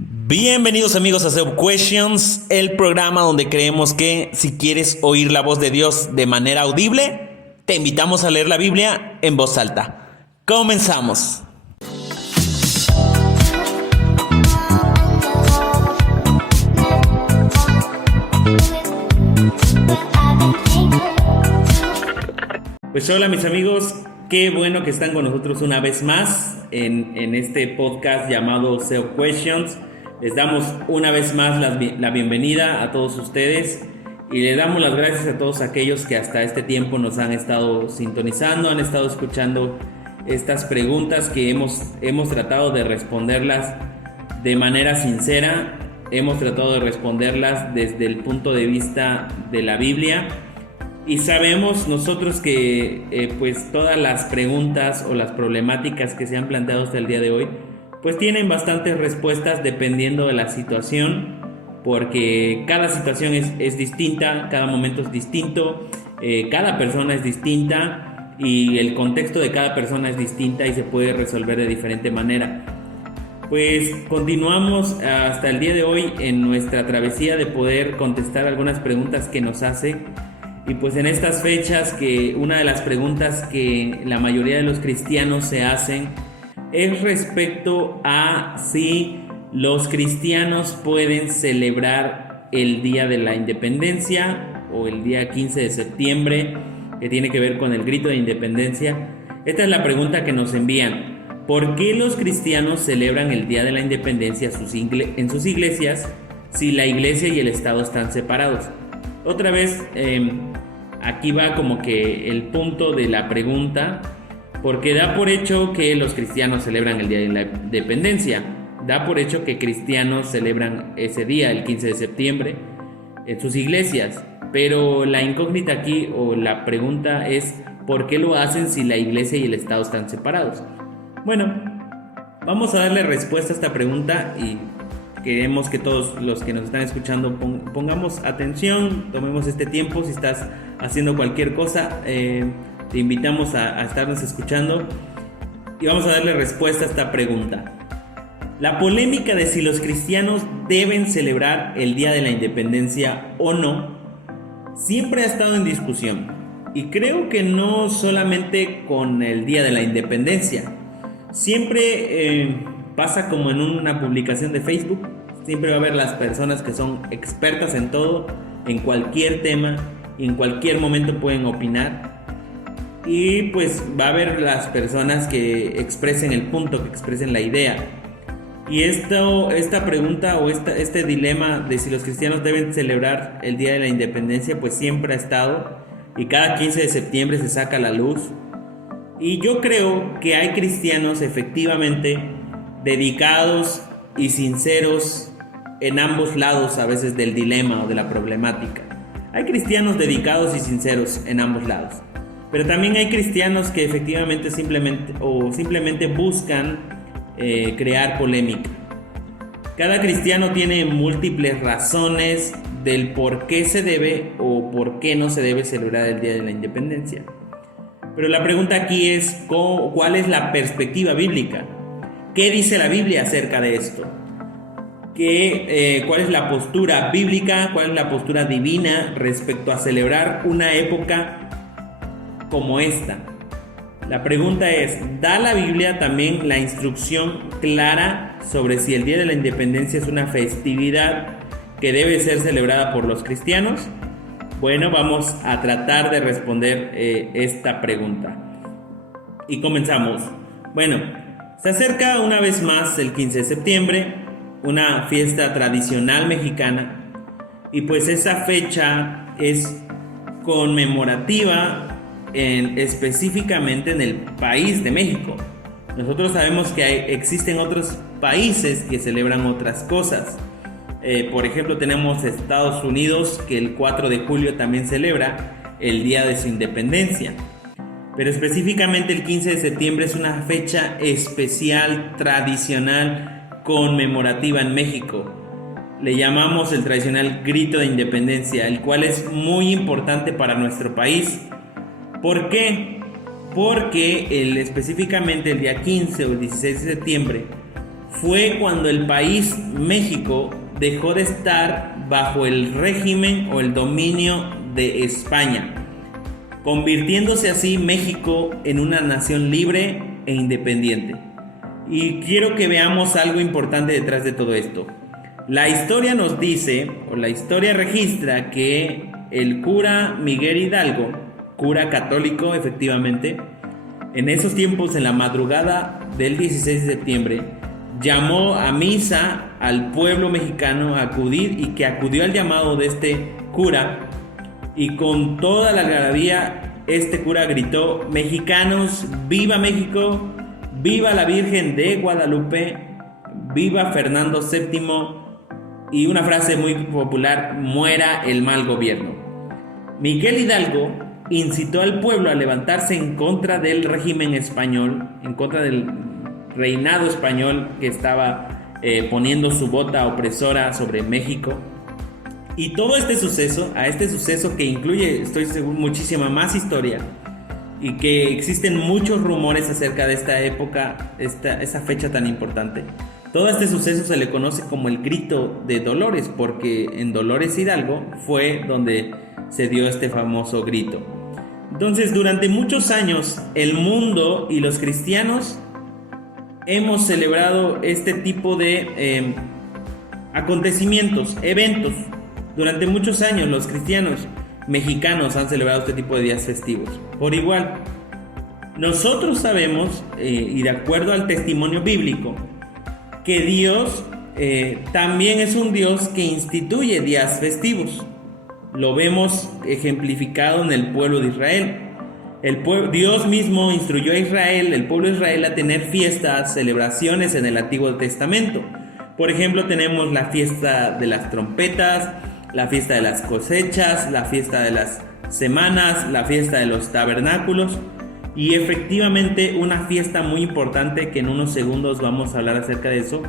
Bienvenidos amigos a SEO Questions, el programa donde creemos que si quieres oír la voz de Dios de manera audible, te invitamos a leer la Biblia en voz alta. Comenzamos. Pues hola mis amigos, qué bueno que están con nosotros una vez más en este podcast llamado SEO Questions. Les damos una vez más la bienvenida a todos ustedes y le damos las gracias a todos aquellos que hasta este tiempo nos han estado sintonizando, han estado escuchando estas preguntas que hemos tratado de responderlas de manera sincera, hemos tratado de responderlas desde el punto de vista de la Biblia. Y sabemos nosotros que pues todas las preguntas o las problemáticas que se han planteado hasta el día de hoy pues tienen bastantes respuestas dependiendo de la situación, porque cada situación es distinta, cada momento es distinto, cada persona es distinta y el contexto de cada persona es distinta y se puede resolver de diferente manera. Pues continuamos hasta el día de hoy en nuestra travesía de poder contestar algunas preguntas que nos hacen. Y pues en estas fechas, que una de las preguntas que la mayoría de los cristianos se hacen es respecto a si los cristianos pueden celebrar el Día de la Independencia o el día 15 de septiembre, que tiene que ver con el grito de independencia. Esta es la pregunta que nos envían. ¿Por qué los cristianos celebran el Día de la Independencia en sus iglesias si la iglesia y el Estado están separados? Otra vez, aquí va como que el punto de la pregunta, porque da por hecho que los cristianos celebran el Día de la Independencia, da por hecho que cristianos celebran ese día, el 15 de septiembre, en sus iglesias, pero la incógnita aquí o la pregunta es ¿por qué lo hacen si la iglesia y el Estado están separados? Bueno, vamos a darle respuesta a esta pregunta y queremos que todos los que nos están escuchando pongamos atención, tomemos este tiempo. Si estás haciendo cualquier cosa, te invitamos a estarnos escuchando y vamos a darle respuesta a esta pregunta. La polémica de si los cristianos deben celebrar el Día de la Independencia o no siempre ha estado en discusión, y creo que no solamente con el Día de la Independencia. Siempre pasa como en una publicación de Facebook, siempre va a haber las personas que son expertas en todo, en cualquier tema, y en cualquier momento pueden opinar. Y pues va a haber las personas que expresen el punto, que expresen la idea. Y esta pregunta o este dilema de si los cristianos deben celebrar el Día de la Independencia pues siempre ha estado, y cada 15 de septiembre se saca a la luz. Y yo creo que hay cristianos efectivamente dedicados y sinceros en ambos lados a veces del dilema o de la problemática. Hay cristianos dedicados y sinceros en ambos lados, pero también hay cristianos que efectivamente simplemente buscan crear polémica. Cada cristiano tiene múltiples razones del por qué se debe o por qué no se debe celebrar el Día de la Independencia. Pero la pregunta aquí es ¿cuál es la perspectiva bíblica? ¿Qué dice la Biblia acerca de esto? ¿Cuál es la postura bíblica? ¿Cuál es la postura divina respecto a celebrar una época como esta? La pregunta es, ¿da la Biblia también la instrucción clara sobre si el Día de la Independencia es una festividad que debe ser celebrada por los cristianos? Bueno, vamos a tratar de responder esta pregunta. Y comenzamos. Bueno, se acerca una vez más el 15 de septiembre, una fiesta tradicional mexicana, y pues esa fecha es conmemorativa específicamente en el país de México. Nosotros sabemos que existen otros países que celebran otras cosas. Por ejemplo, tenemos Estados Unidos, que el 4 de julio también celebra el día de su independencia. Pero específicamente el 15 de septiembre es una fecha especial, tradicional, conmemorativa en México. Le llamamos el tradicional grito de independencia, el cual es muy importante para nuestro país. ¿Por qué? Porque específicamente el día 15 o el 16 de septiembre fue cuando el país México dejó de estar bajo el régimen o el dominio de España, convirtiéndose así México en una nación libre e independiente. Y quiero que veamos algo importante detrás de todo esto. La historia nos dice, o la historia registra, que el cura Miguel Hidalgo, cura católico efectivamente, en esos tiempos, en la madrugada del 16 de septiembre, llamó a misa al pueblo mexicano a acudir, y que acudió al llamado de este cura, y con toda la algarabía este cura gritó: mexicanos, viva México, viva la Virgen de Guadalupe, viva Fernando VII, y una frase muy popular: muera el mal gobierno. Miguel Hidalgo incitó al pueblo a levantarse en contra del régimen español, en contra del reinado español que estaba poniendo su bota opresora sobre México. Y todo este suceso que incluye, estoy seguro, muchísima más historia, y que existen muchos rumores acerca de esta época, esa fecha tan importante. Todo este suceso se le conoce como el Grito de Dolores, porque en Dolores Hidalgo fue donde se dio este famoso grito. Entonces, durante muchos años, el mundo y los cristianos hemos celebrado este tipo de acontecimientos, eventos. Durante muchos años los cristianos mexicanos han celebrado este tipo de días festivos. Por igual, nosotros sabemos, y de acuerdo al testimonio bíblico, que Dios también es un Dios que instituye días festivos. Lo vemos ejemplificado en el pueblo de Israel. Dios mismo instruyó a Israel, el pueblo de Israel, a tener fiestas, celebraciones en el Antiguo Testamento. Por ejemplo, tenemos la fiesta de las trompetas, la fiesta de las cosechas, la fiesta de las semanas, la fiesta de los tabernáculos, y efectivamente una fiesta muy importante que en unos segundos vamos a hablar acerca de eso,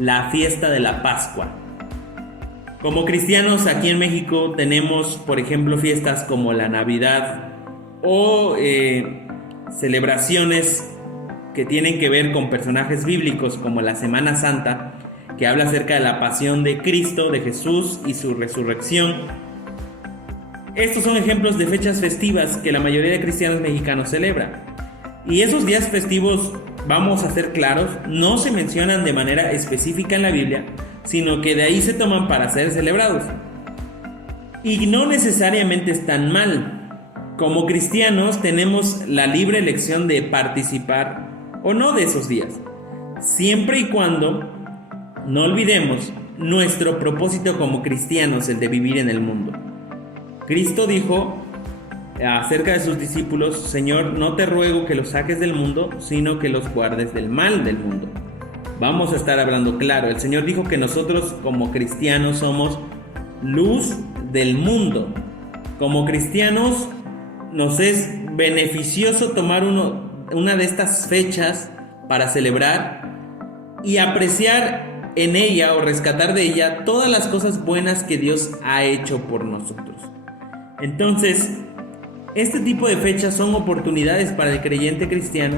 la fiesta de la Pascua. Como cristianos aquí en México tenemos, por ejemplo, fiestas como la Navidad o celebraciones que tienen que ver con personajes bíblicos como la Semana Santa, que habla acerca de la pasión de Cristo, de Jesús y su resurrección. Estos son ejemplos de fechas festivas que la mayoría de cristianos mexicanos celebra. Y esos días festivos, vamos a ser claros, no se mencionan de manera específica en la Biblia, sino que de ahí se toman para ser celebrados. Y no necesariamente están mal. Como cristianos tenemos la libre elección de participar o no de esos días, siempre y cuando no olvidemos nuestro propósito como cristianos, el de vivir en el mundo. Cristo dijo acerca de sus discípulos: Señor, no te ruego que los saques del mundo, sino que los guardes del mal del mundo. Vamos a estar hablando claro. El Señor dijo que nosotros como cristianos somos luz del mundo. Como cristianos nos es beneficioso tomar una de estas fechas para celebrar y apreciar en ella o rescatar de ella todas las cosas buenas que Dios ha hecho por nosotros. Entonces, este tipo de fechas son oportunidades para el creyente cristiano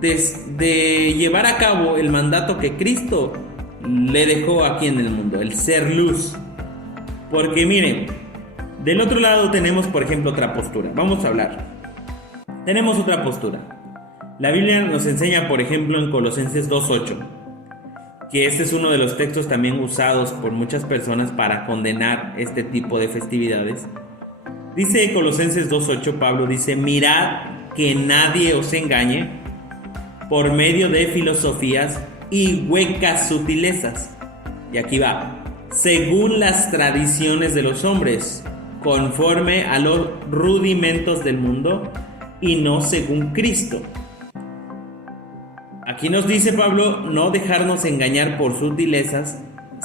de llevar a cabo el mandato que Cristo le dejó aquí en el mundo, el ser luz. Porque miren, del otro lado tenemos, por ejemplo, otra postura. Vamos a hablar. Tenemos otra postura. La Biblia nos enseña, por ejemplo, en Colosenses 2:8, que este es uno de los textos también usados por muchas personas para condenar este tipo de festividades. Dice Colosenses 2:8, Pablo dice: mirad que nadie os engañe por medio de filosofías y huecas sutilezas. Y aquí va: según las tradiciones de los hombres, conforme a los rudimentos del mundo y no según Cristo. Aquí nos dice Pablo no dejarnos engañar por sutilezas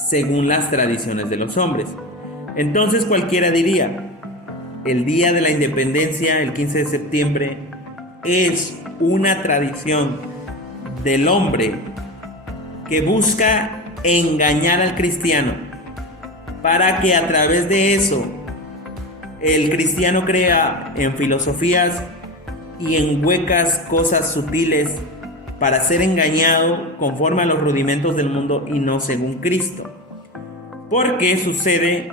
según las tradiciones de los hombres. Entonces cualquiera diría: el día de la independencia, el 15 de septiembre, es una tradición del hombre que busca engañar al cristiano para que a través de eso el cristiano crea en filosofías y en huecas cosas sutiles para ser engañado conforme a los rudimentos del mundo y no según Cristo. Porque sucede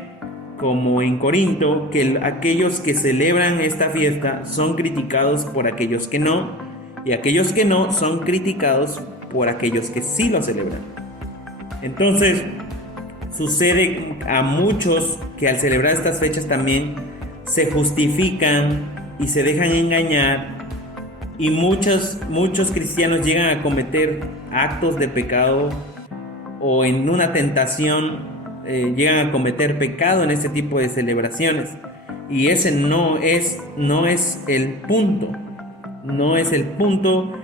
como en Corinto, que aquellos que celebran esta fiesta son criticados por aquellos que no, y aquellos que no son criticados por aquellos que sí lo celebran. Entonces, sucede a muchos que al celebrar estas fechas también se justifican y se dejan engañar, y muchos cristianos llegan a cometer actos de pecado o en una tentación llegan a cometer pecado en este tipo de celebraciones, y ese no es el punto. No es el punto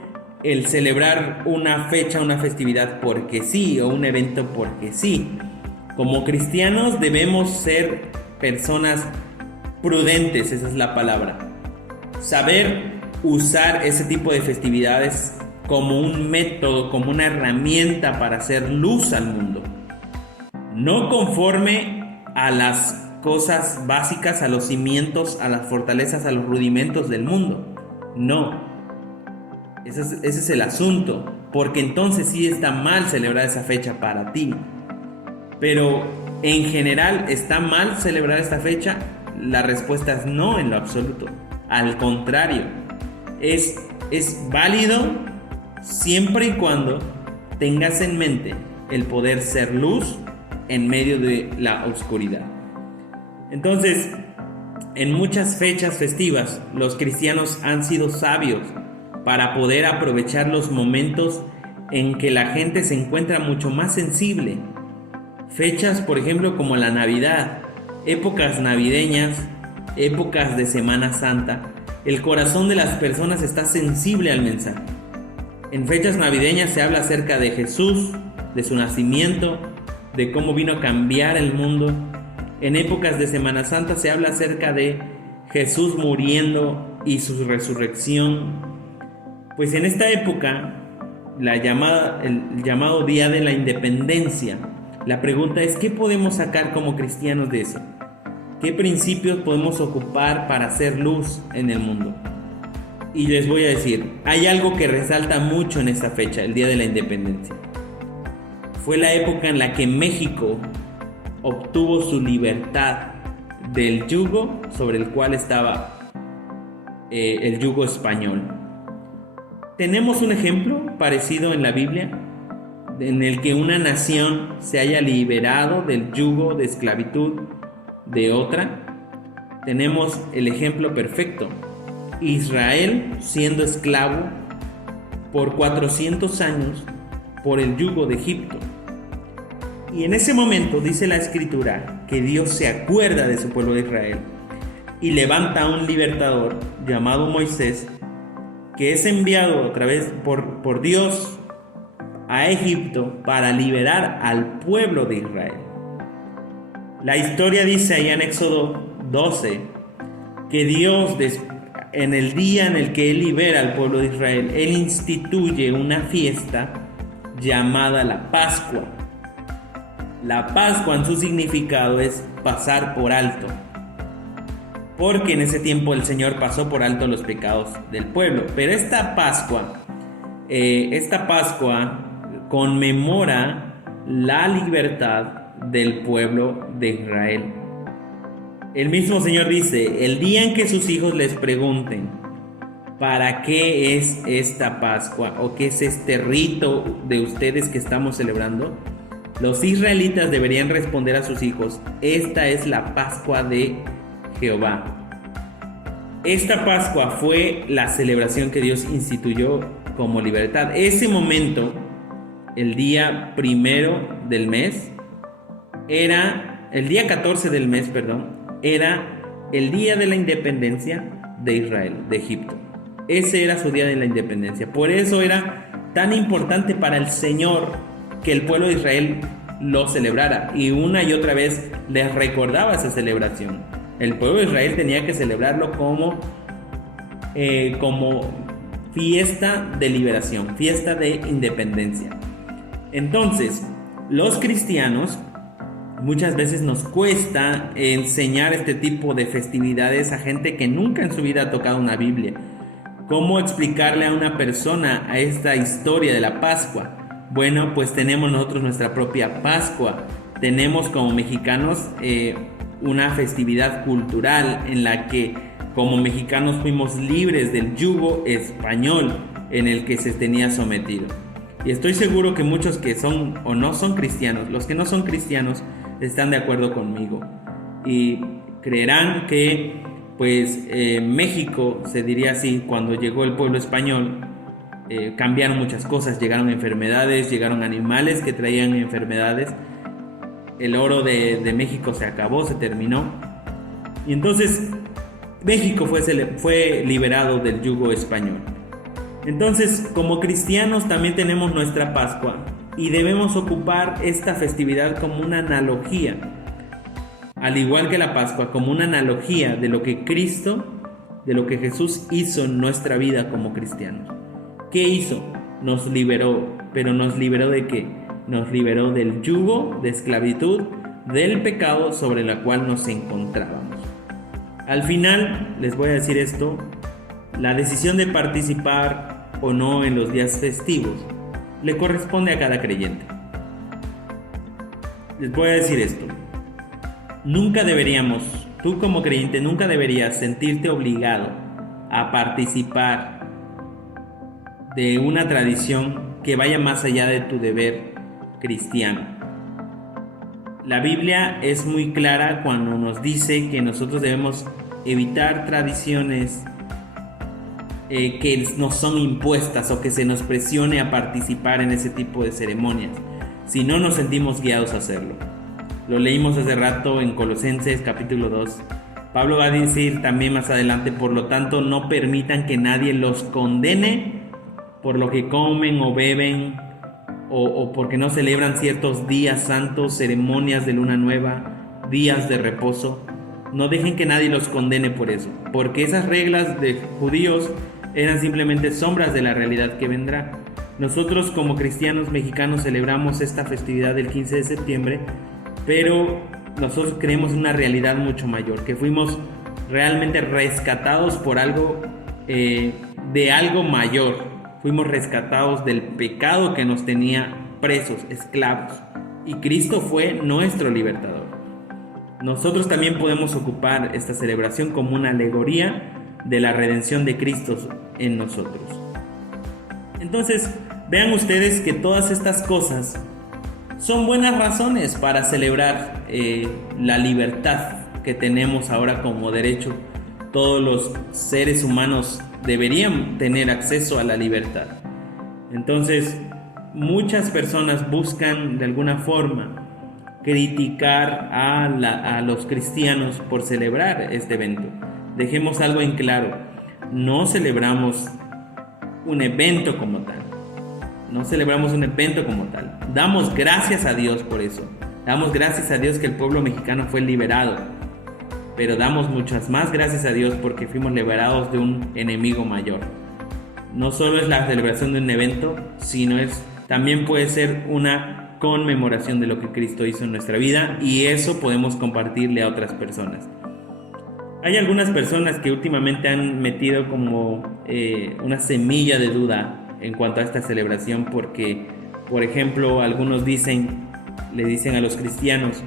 el celebrar una fecha, una festividad porque sí, o un evento porque sí. Como cristianos debemos ser personas prudentes, esa es la palabra. Saber usar ese tipo de festividades como un método, como una herramienta para hacer luz al mundo. No conforme a las cosas básicas, a los cimientos, a las fortalezas, a los rudimentos del mundo. No. Ese es el asunto. Porque entonces sí está mal celebrar esa fecha para ti. Pero en general, ¿está mal celebrar esta fecha? La respuesta es no en lo absoluto. Al contrario, es válido siempre y cuando tengas en mente el poder ser luz en medio de la oscuridad. Entonces, en muchas fechas festivas, los cristianos han sido sabios para poder aprovechar los momentos en que la gente se encuentra mucho más sensible. Fechas, por ejemplo, como la Navidad, épocas navideñas, épocas de Semana Santa, el corazón de las personas está sensible al mensaje. En fechas navideñas se habla acerca de Jesús, de su nacimiento, de cómo vino a cambiar el mundo. En épocas de Semana Santa se habla acerca de Jesús muriendo y su resurrección. Pues en esta época, el llamado Día de la Independencia, la pregunta es: ¿qué podemos sacar como cristianos de eso? ¿Qué principios podemos ocupar para hacer luz en el mundo? Y les voy a decir, hay algo que resalta mucho en esta fecha, el Día de la Independencia. Fue la época en la que México obtuvo su libertad del yugo sobre el cual estaba el yugo español. Tenemos un ejemplo parecido en la Biblia, en el que una nación se haya liberado del yugo de esclavitud de otra. Tenemos el ejemplo perfecto: Israel siendo esclavo por 400 años por el yugo de Egipto. Y en ese momento dice la Escritura que Dios se acuerda de su pueblo de Israel y levanta a un libertador llamado Moisés, que es enviado a través por Dios a Egipto para liberar al pueblo de Israel. La historia dice ahí en Éxodo 12 que Dios, en el día en el que Él libera al pueblo de Israel, Él instituye una fiesta llamada la Pascua. La Pascua, en su significado, es pasar por alto, porque en ese tiempo el Señor pasó por alto los pecados del pueblo. Pero esta Pascua conmemora la libertad del pueblo de Israel. El mismo Señor dice: el día en que sus hijos les pregunten ¿para qué es esta Pascua? ¿O qué es este rito de ustedes que estamos celebrando? Los israelitas deberían responder a sus hijos: esta es la Pascua de Jehová. Esta Pascua fue la celebración que Dios instituyó como libertad. Ese momento, el día 1 del mes, el día 14 del mes, era el día de la independencia de Israel, de Egipto. Ese era su día de la independencia. Por eso era tan importante para el Señor que el pueblo de Israel lo celebrara, y una y otra vez les recordaba esa celebración. El pueblo de Israel tenía que celebrarlo como fiesta de liberación, fiesta de independencia. Entonces, los cristianos muchas veces nos cuesta enseñar este tipo de festividades a gente que nunca en su vida ha tocado una Biblia. ¿Cómo explicarle a una persona a esta historia de la Pascua? Bueno, pues tenemos nosotros nuestra propia Pascua. Tenemos como mexicanos una festividad cultural en la que como mexicanos fuimos libres del yugo español en el que se tenía sometido. Y estoy seguro que muchos que son o no son cristianos, los que no son cristianos, están de acuerdo conmigo y creerán que pues México, se diría así, cuando llegó el pueblo español, cambiaron muchas cosas, llegaron enfermedades, llegaron animales que traían enfermedades, el oro de México se acabó, se terminó, y entonces México fue liberado del yugo español. Entonces, como cristianos también tenemos nuestra Pascua y debemos ocupar esta festividad como una analogía, al igual que la Pascua, como una analogía de lo que Jesús hizo en nuestra vida como cristianos. ¿Qué hizo? Nos liberó, pero ¿nos liberó de qué? Nos liberó del yugo de esclavitud, del pecado sobre el cual nos encontrábamos. Al final, les voy a decir esto, la decisión de participar o no en los días festivos le corresponde a cada creyente. Les voy a decir esto, tú como creyente nunca deberías sentirte obligado a participar de una tradición que vaya más allá de tu deber cristiano. La Biblia es muy clara cuando nos dice que nosotros debemos evitar tradiciones que nos son impuestas o que se nos presione a participar en ese tipo de ceremonias, si no nos sentimos guiados a hacerlo. Lo leímos hace rato en Colosenses capítulo 2. Pablo va a decir también más adelante, por lo tanto no permitan que nadie los condene por lo que comen o beben o porque no celebran ciertos días santos, ceremonias de luna nueva, días de reposo. No dejen que nadie los condene por eso, porque esas reglas de judíos eran simplemente sombras de la realidad que vendrá. Nosotros como cristianos mexicanos celebramos esta festividad del 15 de septiembre, pero nosotros creemos en una realidad mucho mayor, que fuimos realmente rescatados por algo, de algo mayor. Fuimos rescatados del pecado que nos tenía presos, esclavos, y Cristo fue nuestro libertador. Nosotros también podemos ocupar esta celebración como una alegoría de la redención de Cristo en nosotros. Entonces, vean ustedes que todas estas cosas son buenas razones para celebrar la libertad que tenemos ahora como derecho. Todos los seres humanos deberían tener acceso a la libertad. Entonces, muchas personas buscan de alguna forma criticar a los cristianos por celebrar este evento. Dejemos algo en claro, no celebramos un evento como tal. No celebramos un evento como tal. Damos gracias a Dios por eso. Damos gracias a Dios que el pueblo mexicano fue liberado. Pero damos muchas más gracias a Dios porque fuimos liberados de un enemigo mayor. No solo es la celebración de un evento, sino también puede ser una conmemoración de lo que Cristo hizo en nuestra vida, y eso podemos compartirle a otras personas. Hay algunas personas que últimamente han metido como una semilla de duda en cuanto a esta celebración, porque, por ejemplo, algunos le dicen a los cristianos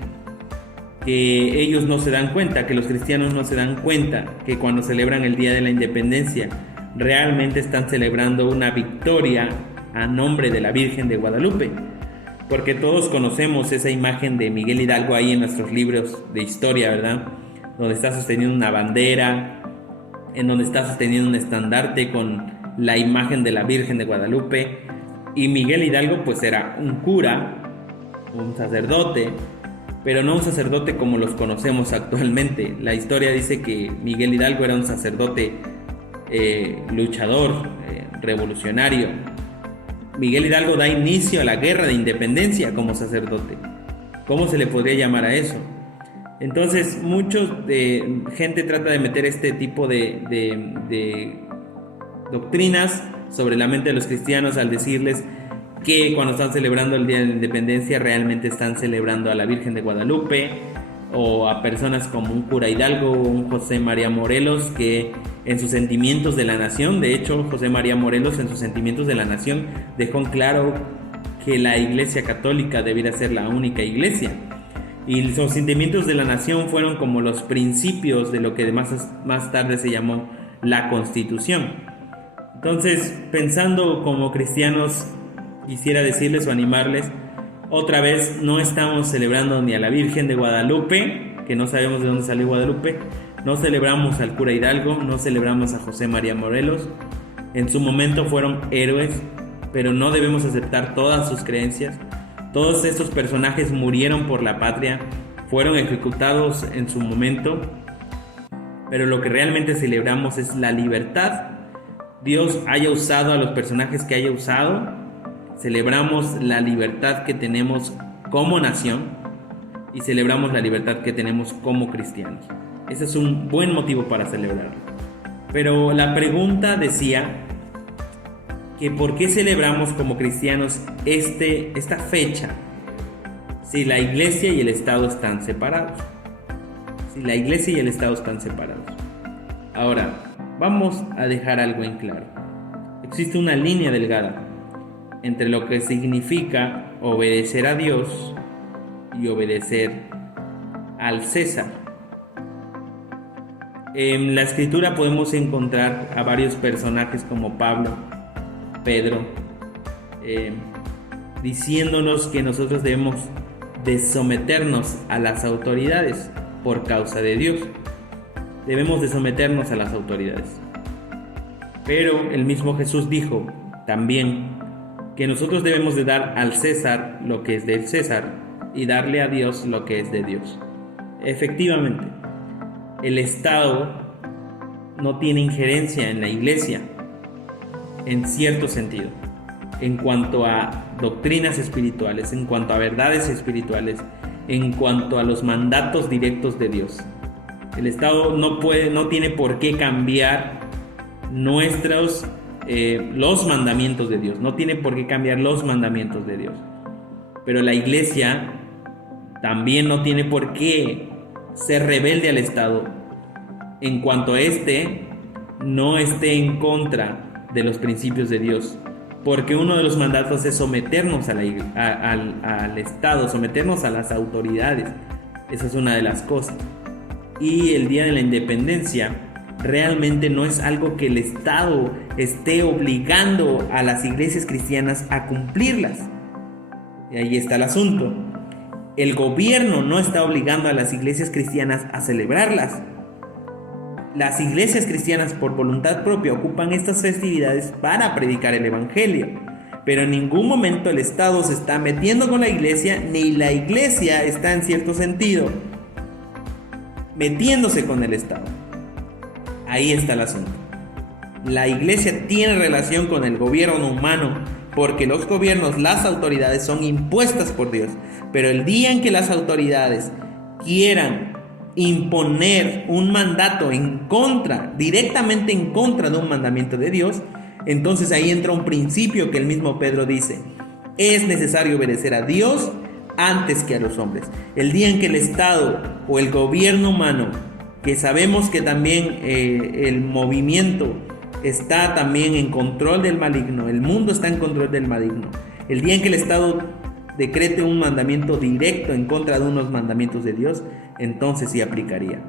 que ellos no se dan cuenta, que los cristianos no se dan cuenta que cuando celebran el Día de la Independencia realmente están celebrando una victoria a nombre de la Virgen de Guadalupe, porque todos conocemos esa imagen de Miguel Hidalgo ahí en nuestros libros de historia, ¿verdad? Donde está sosteniendo una bandera, en donde está sosteniendo un estandarte con la imagen de la Virgen de Guadalupe. Y Miguel Hidalgo pues era un cura, un sacerdote, pero no un sacerdote como los conocemos actualmente. La historia dice que Miguel Hidalgo era un sacerdote luchador, revolucionario. Miguel Hidalgo da inicio a la guerra de independencia como sacerdote. ¿Cómo se le podría llamar a eso? Entonces, gente trata de meter este tipo de doctrinas sobre la mente de los cristianos al decirles que cuando están celebrando el Día de la Independencia realmente están celebrando a la Virgen de Guadalupe, o a personas como un cura Hidalgo o un José María Morelos, que en sus Sentimientos de la Nación, de hecho José María Morelos en sus Sentimientos de la Nación dejó en claro que la Iglesia Católica debiera ser la única iglesia, y los Sentimientos de la Nación fueron como los principios de lo que más tarde se llamó la Constitución. Entonces, pensando como cristianos, quisiera decirles o animarles, otra vez no estamos celebrando ni a la Virgen de Guadalupe, que no sabemos de dónde salió Guadalupe, no celebramos al cura Hidalgo, no celebramos a José María Morelos. En su momento fueron héroes, pero no debemos aceptar todas sus creencias. Todos estos personajes murieron por la patria, fueron ejecutados en su momento, pero lo que realmente celebramos es la libertad. Dios haya usado a los personajes que haya usado, celebramos la libertad que tenemos como nación y celebramos la libertad que tenemos como cristianos. Ese es un buen motivo para celebrarlo. Pero la pregunta decía que ¿por qué celebramos como cristianos esta fecha si la iglesia y el Estado están separados? Si la iglesia y el Estado están separados. Ahora, vamos a dejar algo en claro. Existe una línea delgada entre lo que significa obedecer a Dios y obedecer al César. En la Escritura podemos encontrar a varios personajes como Pablo, Pedro, diciéndonos que nosotros debemos de someternos a las autoridades por causa de Dios. Debemos de someternos a las autoridades. Pero el mismo Jesús dijo también que nosotros debemos de dar al César lo que es del César y darle a Dios lo que es de Dios. Efectivamente, el Estado no tiene injerencia en la iglesia, en cierto sentido, en cuanto a doctrinas espirituales, en cuanto a verdades espirituales, en cuanto a los mandatos directos de Dios. El Estado no tiene por qué cambiar los mandamientos de Dios, no tiene por qué cambiar los mandamientos de Dios. Pero la iglesia también no tiene por qué ser rebelde al Estado en cuanto a no esté en contra de los principios de Dios, porque uno de los mandatos es someternos al Estado, someternos a las autoridades. Esa es una de las cosas. Y el Día de la Independencia realmente no es algo que el Estado esté obligando a las iglesias cristianas a cumplirlas. Y ahí está el asunto. El gobierno no está obligando a las iglesias cristianas a celebrarlas. Las iglesias cristianas por voluntad propia ocupan estas festividades para predicar el evangelio, pero en ningún momento el Estado se está metiendo con la iglesia, ni la iglesia está en cierto sentido metiéndose con el Estado. Ahí está el asunto. La iglesia tiene relación con el gobierno humano porque los gobiernos, las autoridades son impuestas por Dios, pero el día en que las autoridades quieran imponer un mandato directamente en contra de un mandamiento de Dios, entonces ahí entra un principio que el mismo Pedro dice: es necesario obedecer a Dios antes que a los hombres. El día en que el Estado o el gobierno humano, que sabemos que también el movimiento está también en control del maligno, el mundo está en control del maligno, el día en que el Estado decrete un mandamiento directo en contra de unos mandamientos de Dios, entonces sí aplicaría.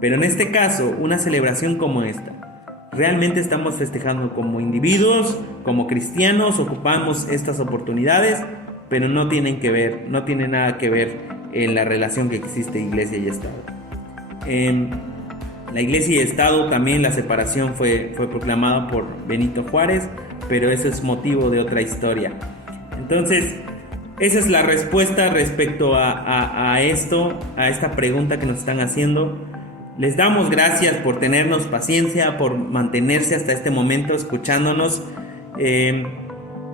Pero en este caso, una celebración como esta, realmente estamos festejando como individuos, como cristianos, ocupamos estas oportunidades, pero no tiene nada que ver en la relación que existe iglesia y Estado. La iglesia y Estado, también la separación fue proclamada por Benito Juárez, pero eso es motivo de otra historia. Entonces, esa es la respuesta respecto a esta pregunta que nos están haciendo. Les damos gracias por tenernos paciencia, por mantenerse hasta este momento escuchándonos.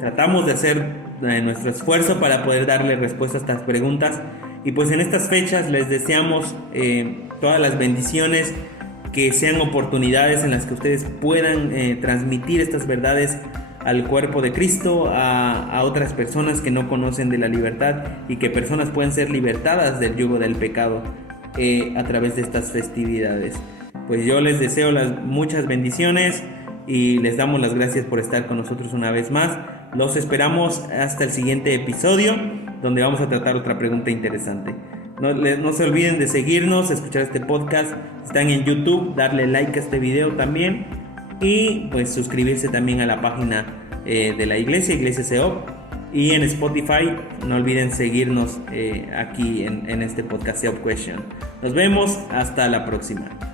Tratamos de hacer nuestro esfuerzo para poder darle respuesta a estas preguntas, y pues en estas fechas les deseamos todas las bendiciones, que sean oportunidades en las que ustedes puedan transmitir estas verdades al cuerpo de Cristo, a otras personas que no conocen de la libertad, y que personas puedan ser libertadas del yugo del pecado a través de estas festividades. Pues yo les deseo muchas bendiciones y les damos las gracias por estar con nosotros una vez más. Los esperamos hasta el siguiente episodio, donde vamos a tratar otra pregunta interesante. No se olviden de seguirnos, escuchar este podcast. Están en YouTube, darle like a este video también y pues suscribirse también a la página de la iglesia SEOP, y en Spotify. No olviden seguirnos aquí en este podcast SEOP Question. Nos vemos, hasta la próxima.